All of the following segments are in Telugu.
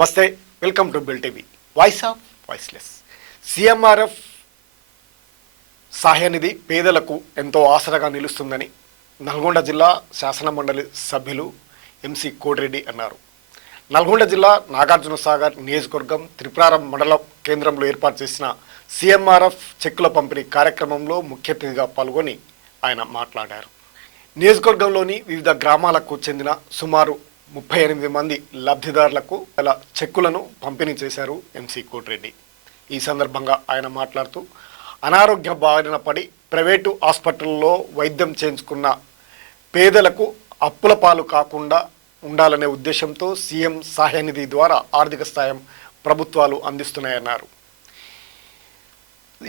నమస్తే, welcome to Bil TV. Voice of voiceless. CMRF సహాయనిధి పేదలకు ఎంతో ఆసరాగా నిలుస్తుందని నల్గొండ జిల్లా శాసనమండలి సభ్యులు ఎంసీ కోటిరెడ్డి అన్నారు. నల్గొండ జిల్లా నాగార్జునసాగర్ నియోజకవర్గం త్రిపురారం మండల కేంద్రంలో ఏర్పాటు చేసిన సీఎంఆర్ఎఫ్ చెక్కుల పంపిణీ కార్యక్రమంలో ముఖ్య అతిథిగా పాల్గొని ఆయన మాట్లాడారు. నియోజకవర్గంలోని వివిధ గ్రామాలకు చెందిన సుమారు 38 మంది లబ్ధిదారులకు గల చెక్కులను పంపిణీ చేశారు ఎంసీ కోటిరెడ్డి. ఈ సందర్భంగా ఆయన మాట్లాడుతూ అనారోగ్య బారిన పడి ప్రైవేటు హాస్పిటల్లో వైద్యం చేయించుకున్న పేదలకు అప్పుల పాలు కాకుండా ఉండాలనే ఉద్దేశంతో సీఎం సహాయనిధి ద్వారా ఆర్థిక సాయం ప్రభుత్వాలు అందిస్తున్నాయన్నారు.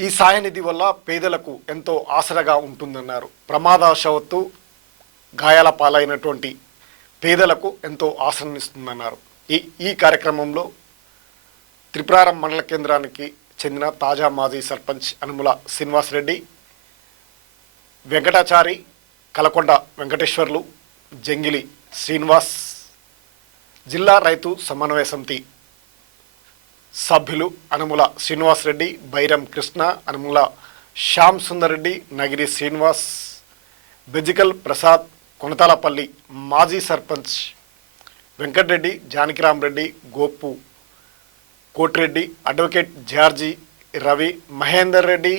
ఈ సహాయనిధి వల్ల పేదలకు ఎంతో ఆసరగా ఉంటుందన్నారు. ప్రమాదవశాత్తు గాయాల పాలైనటువంటి పేదలకు ఎంతో ఆసరనిస్తుందన్నారు. ఈ కార్యక్రమంలో త్రిపురారం మండల కేంద్రానికి చెందిన తాజా మాజీ సర్పంచ్ అనుముల శ్రీనివాసరెడ్డి, వెంకటాచారి, కలకొండ వెంకటేశ్వర్లు, జంగిలి శ్రీనివాస్, జిల్లా రైతు సమన్వయ సమితి సభ్యులు అనుముల శ్రీనివాసరెడ్డి, బైరం కృష్ణ, అనుముల శ్యామ్ సుందర్ రెడ్డి, నగిరి శ్రీనివాస్, బెజికల్ ప్రసాద్, కొనతాలపల్లి మాజీ సర్పంచ్ వెంకటరెడ్డి, జానకిరామరెడ్డి, గోపు కోటిరెడ్డి, అడ్వకేట్ జార్జి, రవి, మహేందర్ రెడ్డి,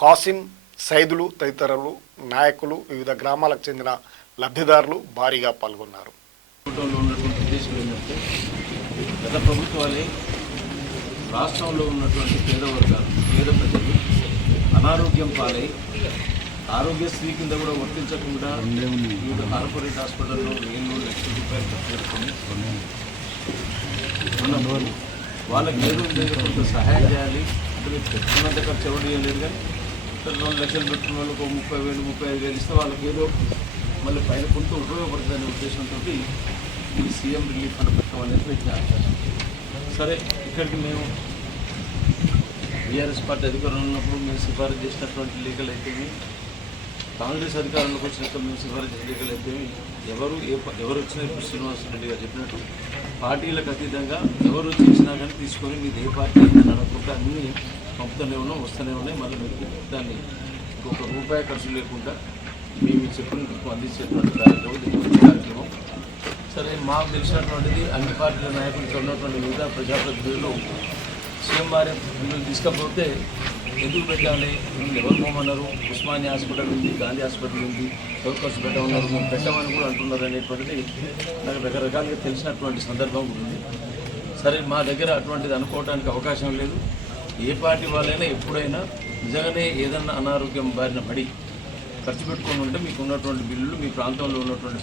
కాసిం, సైదులు తదితరులు నాయకులు, వివిధ గ్రామాలకు చెందిన లబ్ధిదారులు భారీగా పాల్గొన్నారు. గత ప్రభుత్వాలే రాష్ట్రంలో ఉన్నటువంటి పేద వర్గాలు, పేద ప్రజలు అనారోగ్యం పాలై ఆరోగ్యశ్రీ కింద కూడా వర్తించకుండా వివిధ కార్పొరేట్ హాస్పిటల్లో 7 లక్షల రూపాయలు ఖర్చు పెట్టుకొని వాళ్ళకి ఏదో కొంత సహాయం చేయాలి. అంటే మీరు పెట్టుకున్నంత ఖర్చు ఎవరు చేయలేదు, కానీ 2 లక్షలు పెట్టుకున్న వాళ్ళకు 30,000 35,000 ఇస్తే వాళ్ళకి ఏదో మళ్ళీ పైన కొంత ఉపయోగపడుతుందనే ఉద్దేశంతో ఈ సీఎం రిలీఫ్ ఫండ్ పెట్టడం అనేది పెట్టిన. సరే, ఇక్కడికి మేము బీఆర్ఎస్ పార్టీ అధికారంలో ఉన్నప్పుడు మేము సిఫారసు చేసినటువంటి లీగల్ అయితే, కాంగ్రెస్ అధికారంలోకి వచ్చినప్పుడు మేము సిఫారసు చేసిన లీగల్ అయితే ఎవరు వచ్చినా ఇప్పుడు శ్రీనివాసరెడ్డి గారు చెప్పినట్టు పార్టీలకు అతీతంగా ఎవరు చేసినా కానీ తీసుకొని మీది ఏ పార్టీ అయితే నడకుండా అన్నీ పంపుతూనే ఉన్నాం, వస్తూనే ఉన్నాయి. మళ్ళీ మీరు దాన్ని ఇంకొక రూపాయి ఖర్చు లేకుండా మేము చెప్పిన అందించేటువంటి కార్యక్రమం. సరే, మాకు తెలిసినటువంటిది అన్ని పార్టీల నాయకులతో ఉన్నటువంటి వివిధ ప్రజాప్రతినిధులు సీఎంఆర్ఎఫ్ బిల్లులు తీసుకపోతే ఎందుకు పెట్టాలి, ఎవరు పోమన్నారు, ఉస్మానియా హాస్పిటల్ ఉంది, గాంధీ హాస్పిటల్ ఉంది, ఎవరు ఖర్చు పెట్టమన్నారు, మేము పెట్టమని కూడా అంటున్నారు అనేటువంటిది నాకు రకరకాలుగా తెలిసినటువంటి సందర్భం ఉంది. సరే, మా దగ్గర అటువంటిది అనుకోవడానికి అవకాశం లేదు. ఏ పార్టీ వాళ్ళైనా ఎప్పుడైనా నిజంగానే ఏదన్నా అనారోగ్యం బారిన పడి ఖర్చు పెట్టుకొని ఉంటే మీకు ఉన్నటువంటి బిల్లులు మీ ప్రాంతంలో ఉన్నటువంటి